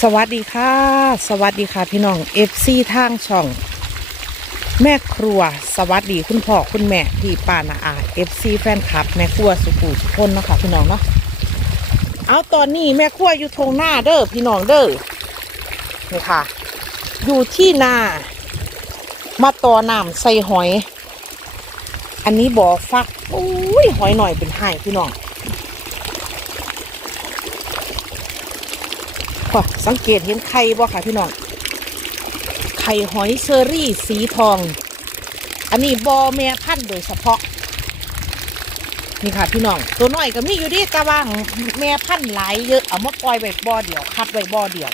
สวัสดีค่ะ สวัสดีค่ะพี่น้องเอฟซีทางช่อง แม่ครัว สวัสดีคุณพ่อคุณแม่พี่ป้านาอาเอฟซีแฟนคลับ แม่ครัวสุขุสุคนนะคะพี่น้องเนาะเอาตอนนี้แม่ครัวอยู่ทงหน้าเด้อพี่น้องเด้อนี่ค่ะ อยู่ที่นามาต่อน้ำใส่หอย อันนี้บ่อฟักโอ้ยหอยหน่อยเป็นไห้พี่น้อง ก็สังเกตเห็นไข่บ่ค่ะพี่น้อง ไข่หอยเชอรี่สีทอง อันนี้บอแม่พันธุ์โดยเฉพาะ นี่ค่ะพี่น้อง ตัวน้อยก็มีอยู่ดีแต่ว่าแม่พันธุ์หลายเยอะ เอามาปล่อยไว้บ่อเดียว คัดไว้บ่อเดียว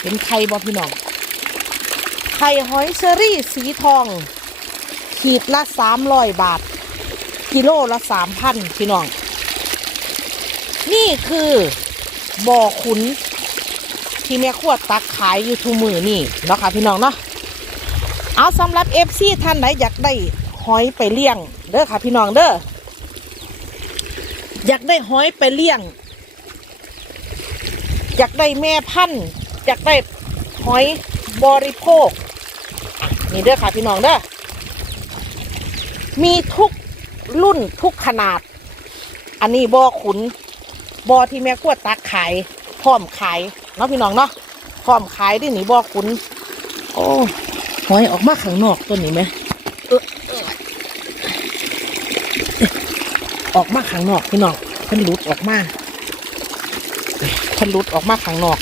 เห็นไข่บ่พี่น้อง ไข่หอยเชอรี่สีทอง ขีดละสามร้อยบาท กิโลละสามพันพี่น้อง นี่คือบ่อขุน ที่แม่ขวดตักขายอยู่ทุมือนี่เนาะค่ะพี่น้องเนาะเอาสำหรับเอฟซีท่านไหนอยากได้หอยไปเลี้ยงเด้อค่ะพี่น้องเด้ออยากได้หอยไปเลี้ยง อยากได้แม่พันธุ์อยากได้หอยบริโภคนี่เด้อค่ะพี่น้องเด้อมีทุกรุ่นทุกขนาด อันนี้บ่อขุนบ่อที่แม่ขวดตักขายพร้อมขาย เนาะพี่น้องเนาะพร้อมขายได้หนีบอกคุณโอ้หอยออกมาข้างนอกตัวนี้ไหมออกมาข้างนอกพี่น้องเพิ่นหลุดออกมาเพิ่นหลุดออกมาข้างนอก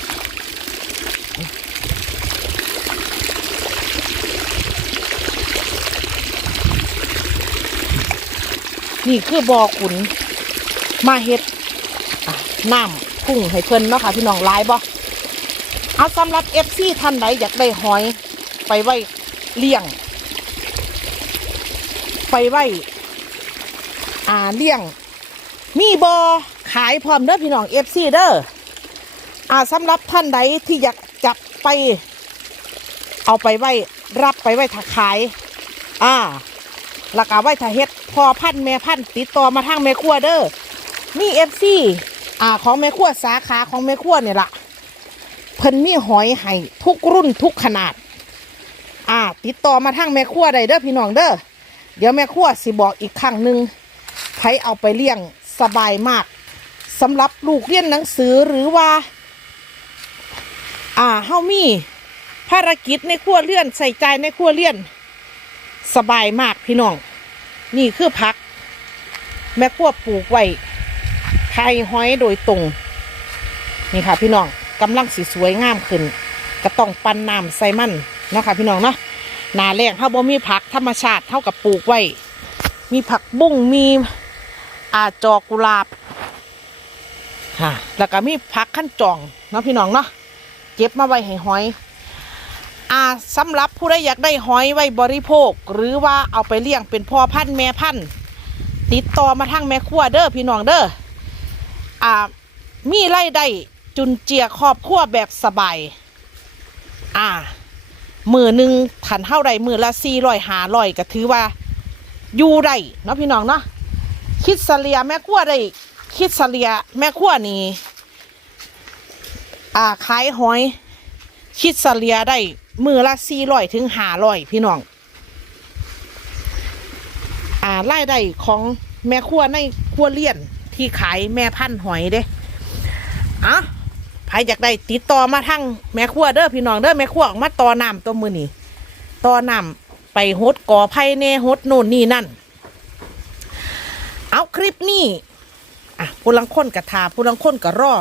นี่คือบ่อขุนมาเฮ็ดน้ำพุ่งให้เพิ่นเนาะค่ะพี่น้องหลายบ่ เอาสำหรับเอฟซีท่านใดอยากได้หอย ไปไว้เลี้ยง ไปไว้อ่าเลี้ยง มีบอขายพร้อมเด้อพี่น้องเอฟซีเด้ออ่าสำหรับท่านใดที่อยากจับไป เอาไปไว้รับไปไว้ถ้าขาย อ่าแล้วก็ไว้ถ้าเฮ็ดพอพันแม่พันติดต่อมาทางแม่ครัวเด้อมีเอฟซีอ่าของแม่ครัวสาขาของแม่ครัวเนี่ยล่ะ เพิ่นมีหอยให้ทุกรุ่นทุกขนาด อ่า ติดต่อมาทางแม่ครัวได้เด้อพี่น้องเด้อเดี๋ยวแม่ครัวสิบอกอีกครั้งหนึ่งใครเอาไปเลี้ยงสบายมากสำหรับลูกเรียนหนังสือหรือว่า อ่าเฮามีภารกิจในครัวเรือนใส่ใจในครัวเรือน สบายมากพี่น้อง นี่คือผัก แม่ครัวปลูกไว้ไข่หอยโดยตรง นี่ค่ะพี่น้อง กำลังสีสวยงามขึ้นก็ต้องปั้นน้ำใส่มันเนาะค่ะพี่น้องเนาะหนาแรงเขาบ่มีผักธรรมชาติเท่ากับปลูกไว้ มีผักบุ้งมีอาจอกุหลาบค่ะแล้วก็มีผักขั้นจองเนาะพี่น้องเนาะเก็บมาไว้ให้หอยอ่าสำหรับผู้ใดอยากได้หอยไว้บริโภค หรือว่าเอาไปเลี้ยงเป็นพ่อพันธุ์แม่พันธุ์ติดต่อมาทางแม่ครัวเด้อพี่น้องเด้ออ่ามีไร่ได้ จุนเจียครอบครัวแบบสบาย อ่า มือหนึ่งขันเท่าไรมือละสี่ร้อยหาร้อยก็ถือว่า อยู่ได้เนาะพี่น้องเนาะคิดเสลียแม่ขั้วได้คิดเสลียแม่ขั้วนี่อ่าขายหอย คิดเสลียได้มือละสี่ร้อยถึงหาร้อยพี่น้อง อ่ารายได้ของแม่ขั้วในขั้วเลี่ยนที่ขายแม่พันธุ์หอยเด้อะ ใครอยากได้ติดต่อมาทางแม่ครัวเด้อพี่น้องเด้อแม่ครัวออกมาต่อน้ำตัวมือนี่ต่อน้ำไปหดก่อไผ่เน่หดโน่นนี่นั่น เอาคลิปนี้อะผู้ลังคนกับทาผู้ลังคนกับรอ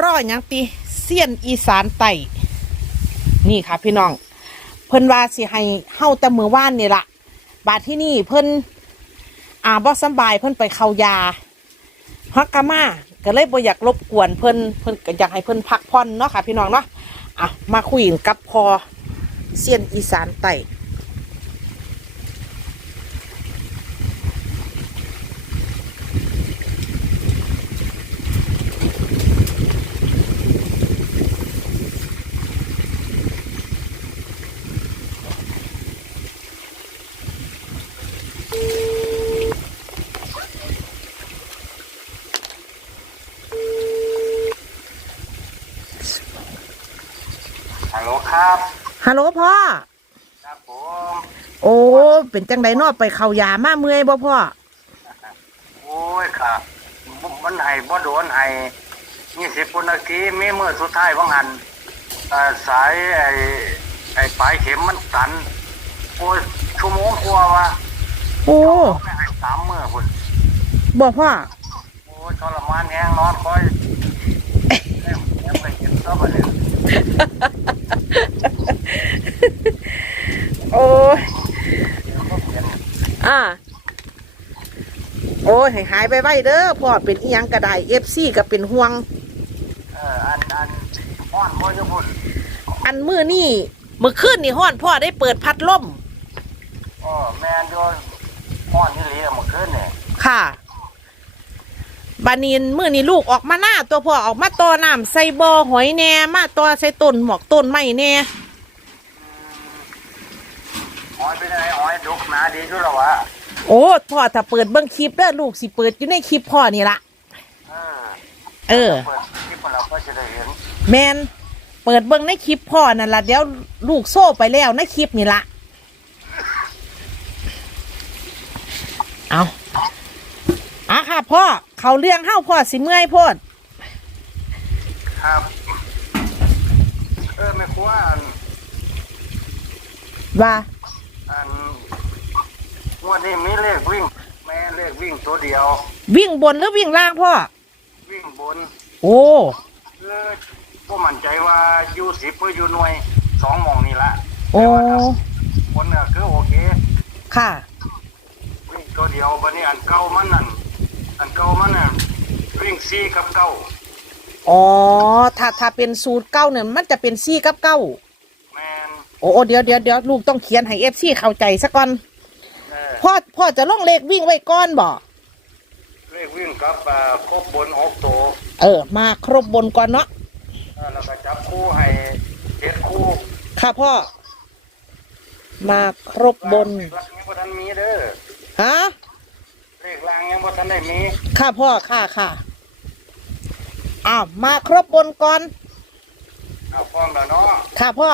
รอยังตีเสี้ยนอีสานไต่นี่ค่ะพี่น้อง เพิ่นว่าสิให้เฮาแต่มือว่านนี่ละบาดที่นี่เพิ่นอ่าบ่สำบายเพิ่นไปเข้ายาฮักกามา ก็เลยบ่อยากรบกวนเพิ่นเพิ่นก็อยากให้เพิ่นพักผ่อนเนาะค่ะพี่น้องเนาะอะมาคุยกับพอเซียนอีสานไต่ ฮัลโหลพ่อ ครับผมโอ้เป็นจังไดเนอไปเข้ายามาเมื่อยบ่พ่อ โอ้ยครับมันให้บ่โดนให้ยี่สิบปุนาทีมีเมื่อสุดท้ายว่างหันเอ่อสายไอ้ไอ้ปลายเข็มมันตันโอ้ยชั่วโมงกว่าว่ะโอ้ไม่ให้สามเมื่อคุณบ่พ่อโอ้ยทรมานแห้งนอนคอยแม่ยังไปเห็นซะบ่เนี่ยโอ้ยเดี๋ย วก็เห็นอ่าโอ้ยให้หายไปไว้เด้อพ่อเป็นอีหยังก็ได้ FC ก็เป็นห่วงเอออันอันห้อนบ่จะพุ่นอันมือนี่มื้อคืนนี่ฮ้อนพ่อได้เปิดพัดลมอ๋อแม่นโยนห้อนนี่หลีอะเมื่อคืนเนี่ยค่ะ บานีนมือนี่ลูกออกมาหน้าตัวพ่อออกมาตอน้ำใส่บ่อหอยแหน่มาตอใส่ต้นหมอกต้นไม้แหน่หอยเป็นไงหอยดุกหนาดีด้วยหรอวะโอ้พ่อถ้าเปิดเบิ้งคลิปเด้อลูกสิเปิดอยู่ในคลิปพ่อนี่ละเออเออเปิดคลิปเราก็จะได้เห็นแมนเปิดเบิ้งในคลิปพ่อนั่นละเดี๋ยวลูกโซ่ไปแล้วในคลิปนี่ละเอาอะค่ะพ่อ เขาเรื่องเฮ้าพ่อสิเมื่อยโพดครับ เออไม่ครัวอันว่าอันงวันนี้มีเลขวิ่ง แม่เลขวิ่งตัวเดียว วิ่งบนหรือวิ่งล่างพ่อ วิ่งบนโอ้เออก็มั่นใจว่าอยู่สิบเพื่ออยู่หน่วยสองหมองนี่ละโอ้แต่ว่าถ้าบนก็คือโอเคค่ะ วิ่งตัวเดียวบันนี้อันเก่ามันนั่น อันเก่ามันนั่นวิ่งสี่กับเก้าอ๋อ ถ้าถ้าเป็นสูตรเก้าเนี่ยมันจะเป็นซี่กับเก้าแม่นโอ้โอ้เดี๋ยวเดี๋ยวเดี๋ยวลูกต้องเขียนให้เอฟซีเข้าใจซะก่อนเออพ่อพ่อจะลงเลขวิ่งไว้ก้อนบ่เลขวิ่งกับอ่าครบบนหกตัวเออ มาครบบนก่อนเนาะเออแล้วก็จับคู่ให้เจ็ดคู่ค่ะพ่อ มาครบบนเลขล่างยังบ่ทันมีเด้อฮะ เลขล่างยังบ่ทันได้มีค่ะพ่อค่ะค่ะอ้าวมาครบบนก่อนเอาพร้อมแล้วเนาะค่ะพ่อ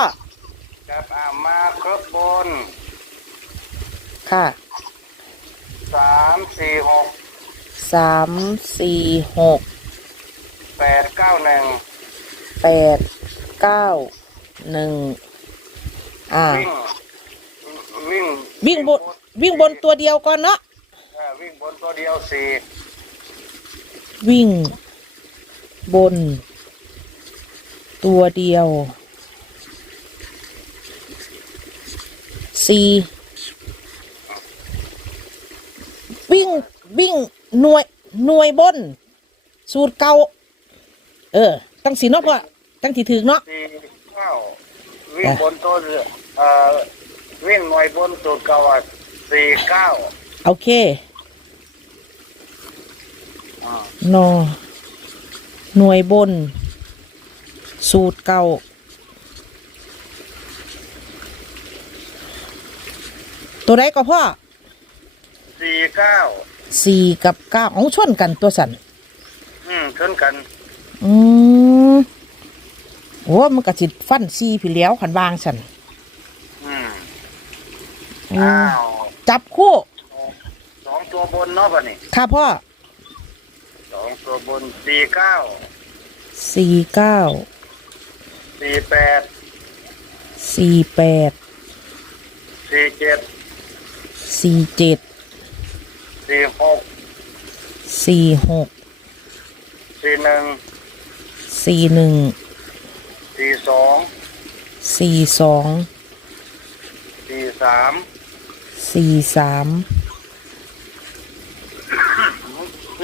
จับอ่ามาครบบนค่ะสามสี่หกสามสี่หกแปดเก้าหนึ่งแปดเก้าหนึ่งอ่าวิ่งวิ่งวิ่งบนวิ่งบนตัวเดียวก่อนเนาะ เออวิ่งบนตัวเดียวสี่วิ่ง บน ตัวเดียวสี่วิ่งวิ่งหน่วยหน่วยบน สูตรเก่าเออ ตั้งสีเนาะพ่อตั้งที่ถึงเนาะสี่เก้าวิ่งบนตัวเรือเอ่อวิ่งหน่วยบนตัวเก่าอะสี่เก้า โอเคอ่านอ หน่วยบน สูตรเก่า ตัวใดก็พ่อสี่เก้าสี่กับเก้าของชนกันตัวสันอืมชนกัน อืมโอ้มันกระจิตฟันซีพี่แล้วขันวางสันอืมอือ้ามวจับคู่สอง ตัวบนเนาะป่ะนี่ค่ะพ่อสองตัวบนสี่เก้าสี่เก้าสี่แปดสี่แปดสี่เจ็ดสี่เจ็ดสี่หกสี่หกสี่หนึ่งสี่หนึ่งสี่สองสี่สองสี่สามสี่สาม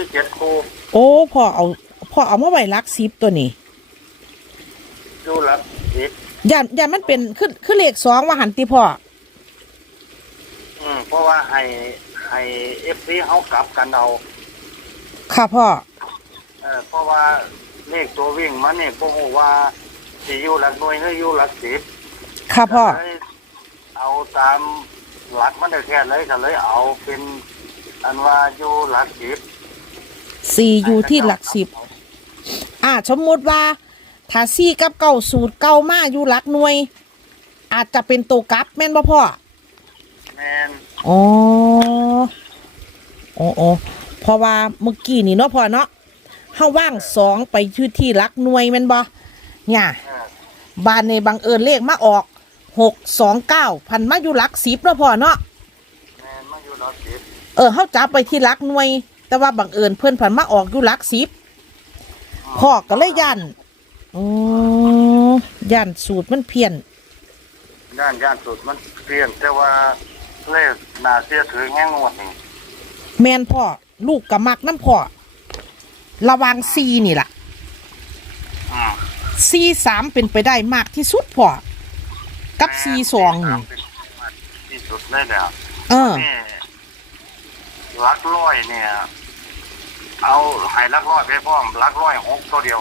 ที่เจ็ดครูโอ้พ่อเอาพ่อเอามาไว้รักซิปตัวนี้ดูหลักสิบย่านย่านมันเป็นขึ้นขึ้นเลขสองว่าหันติพ่ออืมเพราะว่าให้ให้เอฟซีเขากลับกันเอาค่ะพ่อเออเพราะว่าเลขตัววิ่งมันนี่พวกว่าสิอยู่หลักหน่วยหรืออยู่หลักสิบค่ะพ่อก็เลยเอาตามหลักมันได้แค่เลยก็เลยเอาเป็นอันว่าอยู่หลักสิบ สี่อยู่ที่หลักสิบ อ่าสมมุติว่าถ้าสี่กับเก้าสูตรเก้ามาอยู่หลักหน่วย อาจจะเป็นตัวกลับแม่นบ่พ่อแมนอ๋อโอ้โอ้เพราะว่าเมื่อกี้นี่เนาะพ่อเนาะเฮาว่างสองไปชื่อที่รักหน่วยแม่นบ่เนี่ยเออบ้านในบังเอิญเลขมาออกหกสองเก้าพันมาอยู่หลักสิบเนาะพ่อเนาะแมนมาอยู่รอบสิบเออเขาจับไปที่รักหน่วย แต่ว่าบังเอิญเพื่อนผันมาออกอยู่หลักสิบพ่อก็เลยยันอ๋อย่านสูตรมันเพี้ยนด้านย่านสุดมันเปลี่ยน แต่ว่าเลขน่าเสียถือแง่งวดนี่แมนพ่อ ลูกกับมักน้ำพ่อ ระวังซีนี่ล่ะอืมซีสามเป็นไปได้มากที่สุดพ่อ กับซีสองนี่ที่สุดเลยแล้วเออนี่ลักร้อยเนี่ย เอาให้ลักร้อยไปพร้อมลักร้อยหกตัวเดียว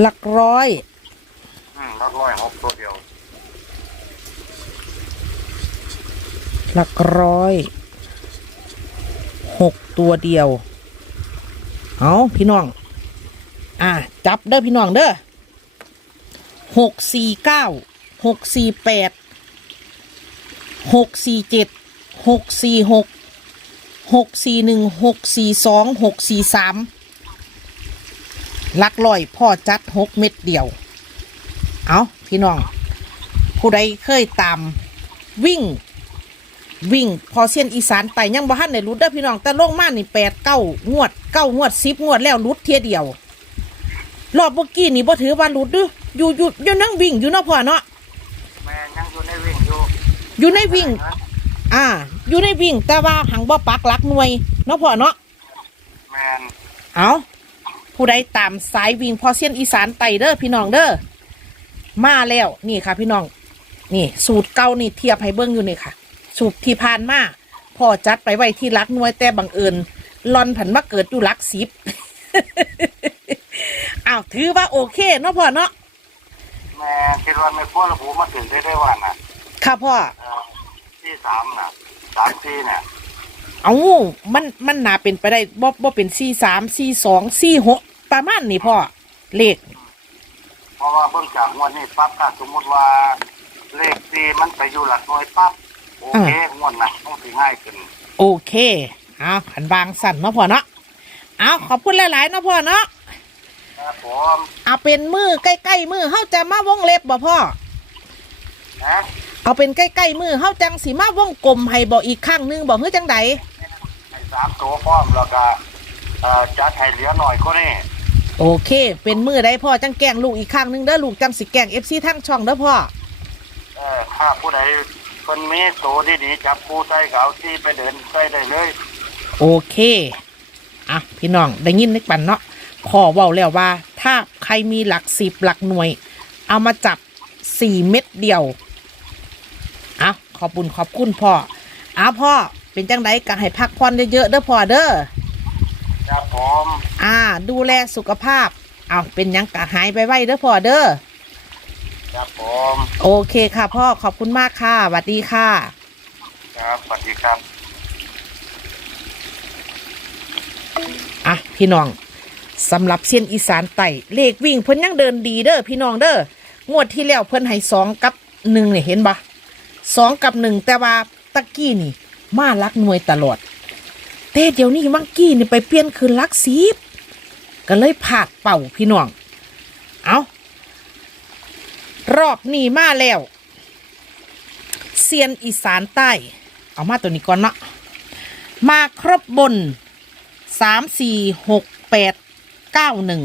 หลักร้อย อืมลักร้อยหกตัวเดียว หลักร้อยหกตัวเดียว เอาพี่น้อง อะจับเด้อพี่น้องเด้อหกสี่เก้าหกสี่แปดหกสี่เจ็ดหกสี่หก หกสี่หนึ่งหกสี่สองหกสี่สามลักลอยพ่อจัดหกเม็ดเดียว เอาพี่น้อง ผู้ใดเคยตามวิ่ง วิ่งพอเส้นอีสานไปยังบ่ทันในรุดเด้อพี่น้อง แต่ลงมานี่แปดเก้างวดเก้างวดสิบงวดแล้วรุดเทียเดียว รอบเมื่อกี้นี่บ่ถือว่ารุดเด้ออยู่อยู่อยู่นั่งวิ่งอยู่เนาะพ่อเนาะแม่ยังอยู่ในวิ่งอยู่อยู่ในวิ่ง อ่า อยู่ในวิ่งแต่ว่าหังบ่ปักหลักหน่วยเนาะพ่อเนาะแมนเอาผู้ใดตามสายวิ่งพอเส้นอีสานไต่เด้อพี่น้องเด้อมาแล้วนี่ค่ะ พี่น้อง นี่ สูตรเก่านี่เทียบให้เบิ้งอยู่นี่ค่ะ สูตรที่ผ่านมาพ่อจัดไปไว้ที่รักหน่วยแต่บังเอิญลอนผันมาเกิดอยู่รักสิบอ้าวถือว่าโอเคเนาะพ่อเนาะแม่คิดว่าไม่ควรระบุมาถึงได้ได้ว่าน่ะค่ะพ่อเอ่อ ที่สามน่ะสามที่เนี่ยเอามันมันน่าเป็นไปได้บ่บ่เป็นสี่สามสี่สองสี่หกประมาณนี่พ่อเลขเพราะว่าเบื้องจากงวดนี้ปั๊บถ้าสมมติว่าเลขที่มันไปอยู่หลักหน่วยปั๊บโอเคงวดน่ะต้องสิง่ายขึ้นโอเคเอาขันวางสั่นเนาะพ่อเนาะเอาขอบคุณหลายๆเนาะพ่อเนาะครับผมเอาเป็นมือใกล้ๆมือเฮาจะมาวงเล็บบ่พ่อนะ เอาเป็นใกล้ๆมือเฮาจังสิมาวงกลมให้บอกอีกข้างหนึงบอกเฮ้ยจังใดให้สามตัวพร้อมแล้วก็เอ่อจัดให้เหลือหน่อยก็นี่โอเค เป็นมือได้พ่อจังแกล้งลูกอีกข้างหนึงเด้อลูกจังสิแกล้ง FC ทั้งช่องเด้อพ่อเออถ้าผู้ใดคนมีตัวดีๆจับคู่ใส่เขาที่ไปเดินใส่ได้เลยโอเคอะพี่น้องได้ยินนึกปันเนาะพ่อเว้าแล้วว่า ถ้าใครมีหลักสิบหลักหน่วย เอามาจับสี่เม็ดเดียวอะ ขอบคุณขอบคุณพ่ออะพ่อเป็นจังไดก็ให้พักผ่อนเยอะๆเด้อพ่อเด้อครับผมอ่า ดูแลสุขภาพเอาเป็นหยังกะหายไปไว้เด้อพ่อเด้อครับผมโอเคค่ะ พ่อขอบคุณมากค่ะสวัสดีค่ะ ครับสวัสดีครับ อะ พี่น้องสำหรับเซียนอีสานไต่เลขวิ่งเพิ่นยังเดินดีเด้อพี่น้องเด้องวดที่แล้วเพิ่นให้สองกับหนึ่งเนี่ยเห็นปะ สองกับหนึ่งแต่ว่าตะกี้นี่ มาลักหน่วยตลอด แต่เดี๋ยวนี้มังกี้นี่ไปเปลี่ยนคืนลักสิบก็เลยผาดเป่าพี่น้อง เอารอบนี้มาแล้วเซียนอีสานใต้ เอามาตัวนี้ก่อนเนาะมาครบบนสามสี่หกแปดเก้าหนึ่ง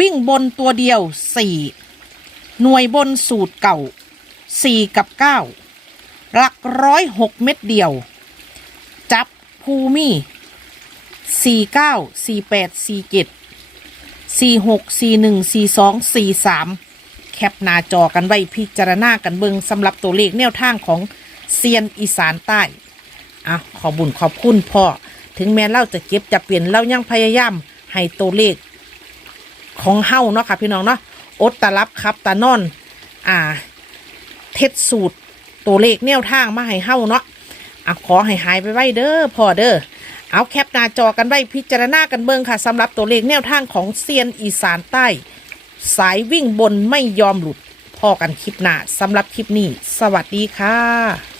วิ่งบนตัวเดียวสี่หน่วยบนสูตรเก่า สี่กับเก้าหลักร้อยหกเม็ดเดียว จับภูมิสี่เก้าสี่แปดสี่เจ็ดสี่หกสี่หนึ่งสี่สองสี่สามแคปหน้าจอกันไว้พิจารณากันเบิงสำหรับตัวเลขแนวทางของเซียนอีสานใต้ อะ ขอบุญขอบคุณพ่อ ถึงแม้เราจะเก็บจะเปลี่ยนเรายังพยายามให้ตัวเลขของเฮ้าเนาะค่ะพี่น้องเนาะ อดตารับครับตานอน อ่า เท็ดสูตร ตัวเลขแนวทางมาให้เฮาเนาะอะขอให้หายไปไว้เด้อพ่อเด้อเอาแคปหน้าจอกันไว้พิจารณากันเบิ่งค่ะสำหรับตัวเลขแนวทางของเซียนอีสานใต้ สายวิ่งบนไม่ยอมหลุดพพอกันคลิปหน้าสำหรับคลิปนี้ สวัสดีค่ะ